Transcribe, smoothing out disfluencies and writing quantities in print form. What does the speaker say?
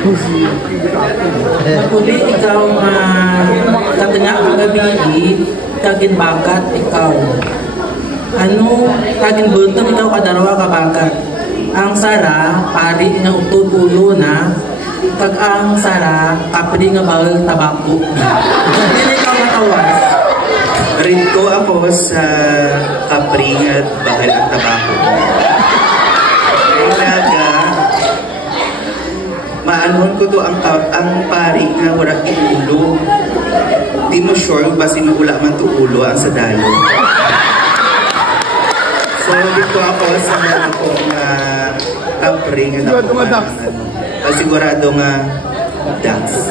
Mapuli ikaw katanga ang gabi, tagin bakat ikaw. Ano, tagin buntom ikaw kadarawa ka bakat. Ang sara, pari nga utod ulo na, kag ang sara, kapri nga bawal tabako. Hindi ikaw matawas. Rito ako sa kapri at bawal ang tabako. Maanon ko to ang pari nga wala ulo. Di mo sure ba sinula man to ulo ang sadalo. So dito ako sa akong kapri nga sigurado nga dance.